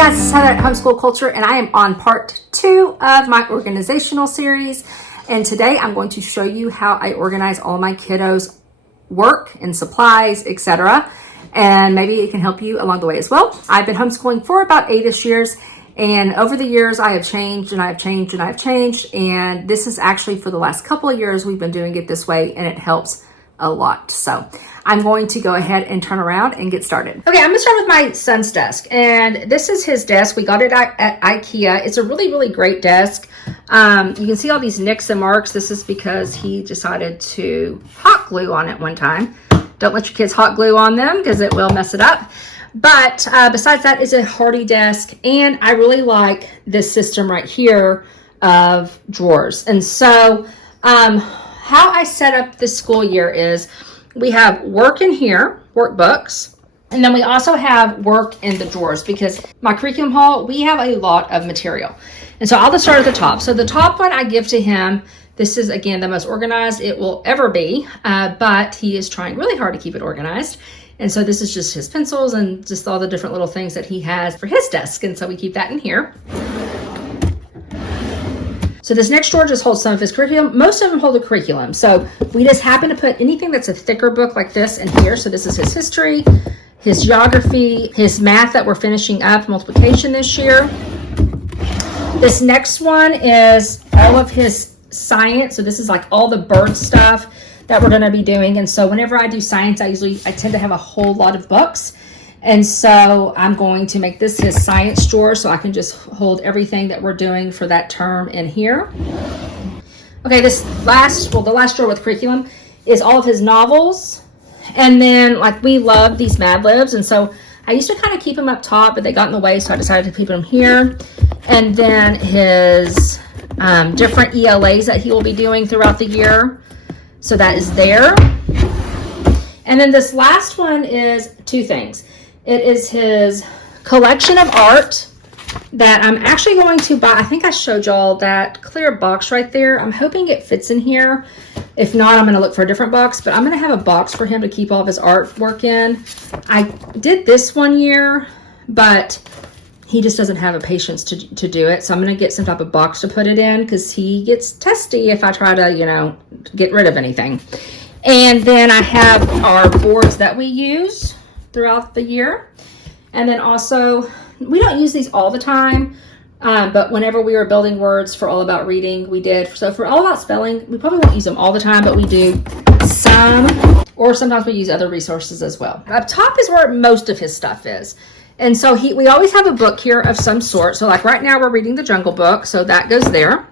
guys, this is Heather at Homeschool Culture, and I am on part 2 of my organizational series. And today I'm going to show you how I organize all my kiddos' work and supplies, etc. And maybe it can help you along the way as well. I've been homeschooling for about 8-ish years, and over the years I have changed and I've changed and I've changed. And this is actually for the last couple of years we've been doing it this way, and it helps a lot. So I'm going to go ahead and turn around and get started. Okay, I'm gonna start with my son's desk, and this is his desk. We got it at IKEA. It's a really great desk. You can see all these nicks and marks. This is because he decided to hot glue on it one time. Don't let your kids hot glue on them because it will mess it up. But besides that, it's a hardy desk, and I really like this system right here of drawers. And so how I set up this school year is we have work in here, workbooks, and then we also have work in the drawers because my curriculum hall, we have a lot of material. And so I'll just start at the top. So the top one I give to him. This is, again, the most organized it will ever be, but he is trying really hard to keep it organized. And so this is just his pencils and just all the different little things that he has for his desk. And so we keep that in here. So this next drawer just holds some of his curriculum. Most of them hold the curriculum. So we just happen to put anything that's a thicker book like this in here. So this is his history, his geography, his math that we're finishing up, multiplication this year. This next one is all of his science. So this is like all the bird stuff that we're going to be doing. And so whenever I do science, I tend to have a whole lot of books. And so I'm going to make this his science drawer so I can just hold everything that we're doing for that term in here. Okay, the last drawer with curriculum is all of his novels. And then, like, we love these Mad Libs. And so I used to kind of keep them up top, but they got in the way, so I decided to keep them here. And then his different ELAs that he will be doing throughout the year. So that is there. And then this last one is two things. It is his collection of art that I'm actually going to buy. I think I showed y'all that clear box right there. I'm hoping it fits in here. If not, I'm going to look for a different box, but I'm going to have a box for him to keep all of his artwork in. I did this one year, but he just doesn't have a patience to do it. So I'm going to get some type of box to put it in because he gets testy if I try to, get rid of anything. And then I have our boards that we use throughout the year. And then also, we don't use these all the time, but whenever we were building words for All About Reading, we did. So for All About Spelling, we probably won't use them all the time, but we do some, or sometimes we use other resources as well. Up top is where most of his stuff is. And so we always have a book here of some sort. So like right now we're reading the Jungle Book, so that goes there.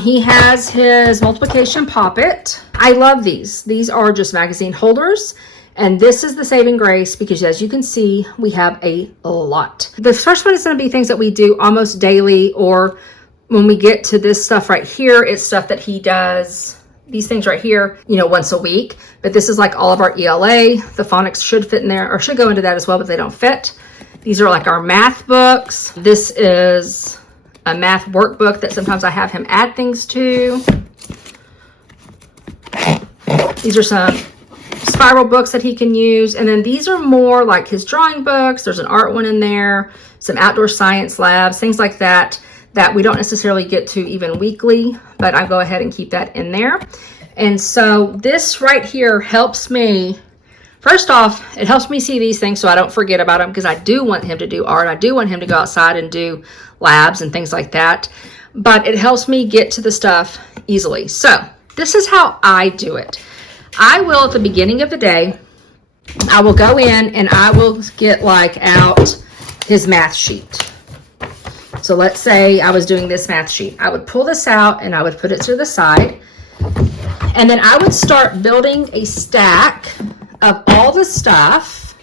He has his multiplication poppet. I love these. These are just magazine holders. And this is the saving grace because, as you can see, we have a lot. The first one is going to be things that we do almost daily, or when we get to this stuff right here, it's stuff that he does, these things right here, once a week. But this is like all of our ELA. The phonics should fit in there, or should go into that as well, but they don't fit. These are like our math books. This is a math workbook that sometimes I have him add things to. These are some spiral books that he can use. And then these are more like his drawing books. There's an art one in there, some outdoor science labs, things like that we don't necessarily get to even weekly, but I go ahead and keep that in there. And so this right here helps me. First off, it helps me see these things so I don't forget about them, because I do want him to do art. I do want him to go outside and do labs and things like that. But it helps me get to the stuff easily. So this is how I do it. I will, at the beginning of the day, I will go in and I will get out his math sheet. So let's say I was doing this math sheet. I would pull this out and I would put it to the side. And then I would start building a stack of all the stuff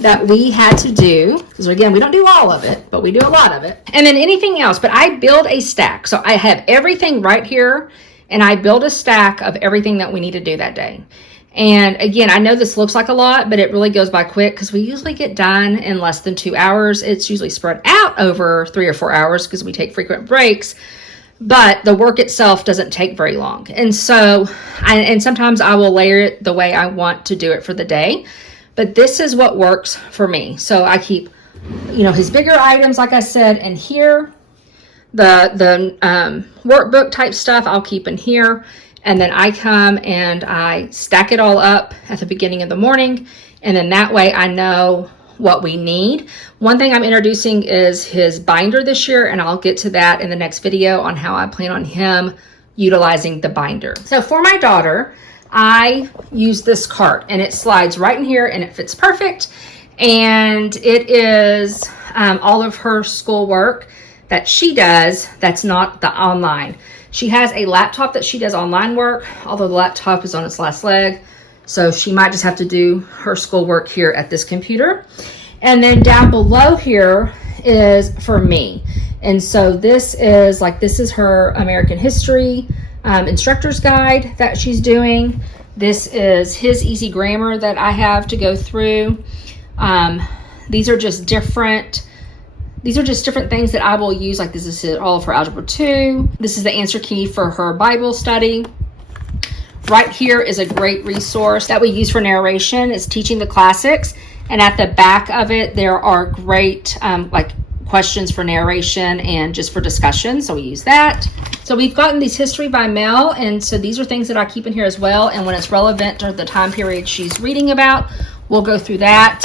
that we had to do. Because again, we don't do all of it, but we do a lot of it. And then anything else, but I build a stack. So I have everything right here, and I build a stack of everything that we need to do that day. And again, I know this looks like a lot, but it really goes by quick because we usually get done in less than 2 hours. It's usually spread out over 3 or 4 hours because we take frequent breaks. But the work itself doesn't take very long. And so, and sometimes I will layer it the way I want to do it for the day. But this is what works for me. So I keep his bigger items, like I said, and here. The workbook type stuff I'll keep in here. And then I come and I stack it all up at the beginning of the morning. And then that way I know what we need. One thing I'm introducing is his binder this year, and I'll get to that in the next video on how I plan on him utilizing the binder. So for my daughter, I use this cart, and it slides right in here and it fits perfect. And it is all of her schoolwork that she does that's not the online. She has a laptop that she does online work, although the laptop is on its last leg. So she might just have to do her schoolwork here at this computer. And then down below here is for me. And so this is her American history instructor's guide that she's doing. This is his easy grammar that I have to go through. These are just different things that I will use. Like this is all of her Algebra 2. This is the answer key for her Bible study. Right here is a great resource that we use for narration. It's Teaching the Classics. And at the back of it, there are great like questions for narration and just for discussion. So we use that. So we've gotten these history by mail. And so these are things that I keep in here as well. And when it's relevant to the time period she's reading about, we'll go through that.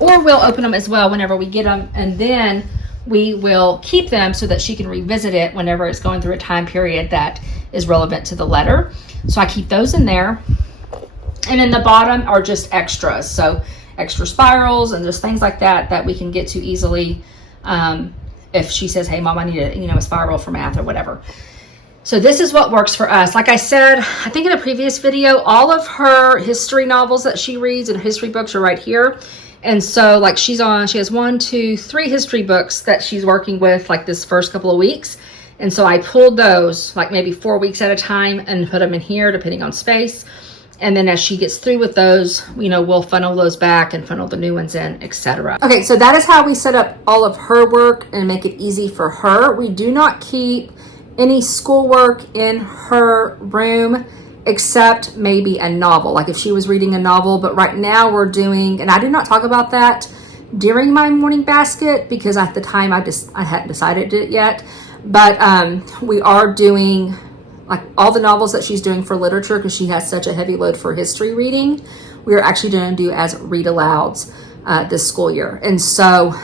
Or we'll open them as well whenever we get them, and then we will keep them so that she can revisit it whenever it's going through a time period that is relevant to the letter. So I keep those in there. And in the bottom are just extras. So extra spirals and just things like that that we can get to easily if she says, hey, Mom, I need a spiral for math or whatever. So this is what works for us. Like I said, I think in a previous video, all of her history novels that she reads and history books are right here. And so like she has 1, 2, 3 history books that she's working with like this first couple of weeks. And so I pulled those like maybe 4 weeks at a time and put them in here depending on space. And then as she gets through with those, we'll funnel those back and funnel the new ones in, etc. Okay, so that is how we set up all of her work and make it easy for her. We do not keep any schoolwork in her room except maybe a novel, like if she was reading a novel. But right now we're doing, and I did not talk about that during my morning basket because at the time I hadn't decided it yet, but we are doing like all the novels that she's doing for literature because she has such a heavy load for history reading. We are actually going to do as read alouds this school year. And so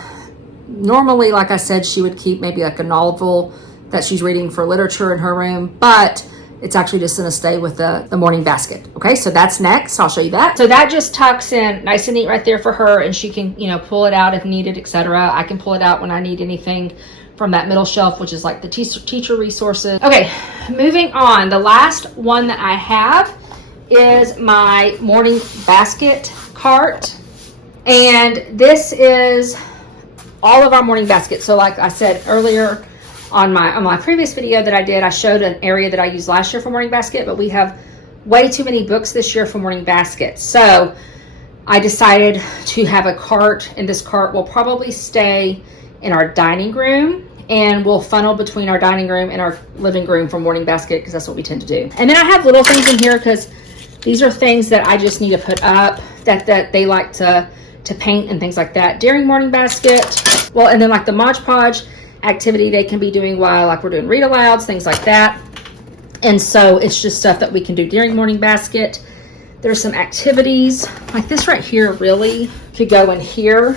normally, like I said, she would keep maybe like a novel that she's reading for literature in her room, but it's actually just going to stay with the morning basket. Okay, so that's next. I'll show you that. So that just tucks in nice and neat right there for her, and she can, pull it out if needed, etc. I can pull it out when I need anything from that middle shelf, which is like the teacher resources. Okay, moving on. The last one that I have is my morning basket cart, and this is all of our morning baskets. So like I said earlier, on my previous video that I did, I showed an area that I used last year for morning basket, but we have way too many books this year for morning basket. So I decided to have a cart, and this cart will probably stay in our dining room, and we'll funnel between our dining room and our living room for morning basket because that's what we tend to do. And then I have little things in here because these are things that I just need to put up that they like to paint and things like that during morning basket. Well, and then like the Mod Podge activity they can be doing while like we're doing read alouds, things like that. And so it's just stuff that we can do during morning basket. There's some activities like this right here really could go in here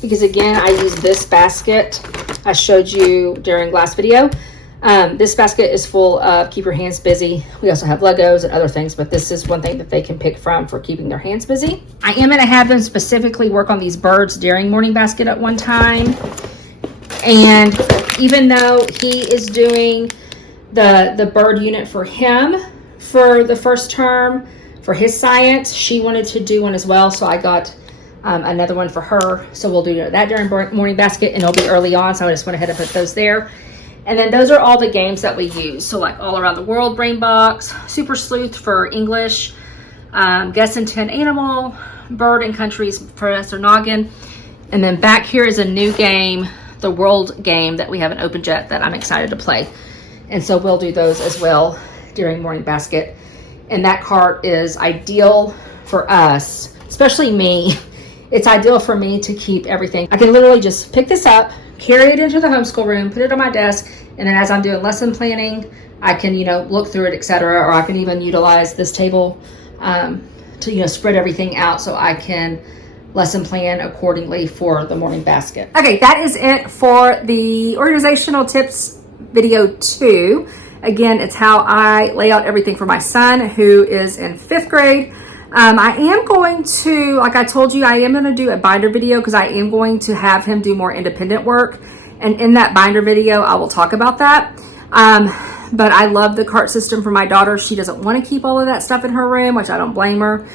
because again, I use this basket I showed you during last video. This basket is full of keep your hands busy. We also have Legos and other things, but this is one thing that they can pick from for keeping their hands busy. I am going to have them specifically work on these birds during morning basket at one time. And even though he is doing the bird unit for him for the first term for his science, she wanted to do one as well. So I got another one for her. So we'll do that during morning basket, and it'll be early on. So I just went ahead and put those there. And then those are all the games that we use. So like All Around the World, Brain Box, Super Sleuth for English, Guess and 10 Animal, Bird and Countries, Professor Noggin. And then back here is a new game, the World game that we haven't opened yet that I'm excited to play. And so we'll do those as well during morning basket. And that cart is ideal for us, especially me, it's ideal for me to keep everything. I can literally just pick this up, carry it into the homeschool room, put it on my desk, and then as I'm doing lesson planning, I can, look through it, etc. Or I can even utilize this table to, spread everything out so I can lesson plan accordingly for the morning basket. Okay, that is it for the organizational tips video 2. Again, it's how I lay out everything for my son who is in 5th grade. I am going to, like I told you, I am going to do a binder video because I am going to have him do more independent work. And in that binder video, I will talk about that. But I love the cart system for my daughter. She doesn't want to keep all of that stuff in her room, which I don't blame her,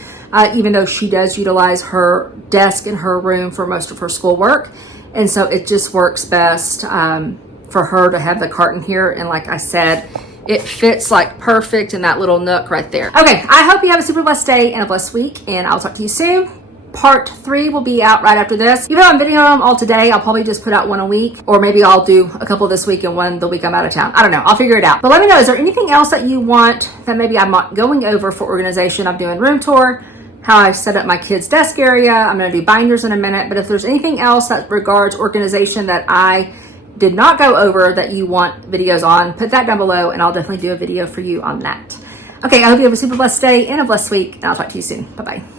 even though she does utilize her desk in her room for most of her schoolwork. And so it just works best for her to have the cart in here. And like I said, it fits like perfect in that little nook right there. Okay, I hope you have a super blessed day and a blessed week, and I'll talk to you soon. Part 3 will be out right after this. Even though I'm videoing them all today, I'll probably just put out one a week, or maybe I'll do a couple this week and one the week I'm out of town. I don't know. I'll figure it out. But let me know, is there anything else that you want that maybe I'm not going over for organization? I'm doing room tour, how I set up my kids' desk area. I'm going to do binders in a minute. But if there's anything else that regards organization that I did not go over that you want videos on, put that down below and I'll definitely do a video for you on that. Okay, I hope you have a super blessed day and a blessed week, and I'll talk to you soon. Bye-bye.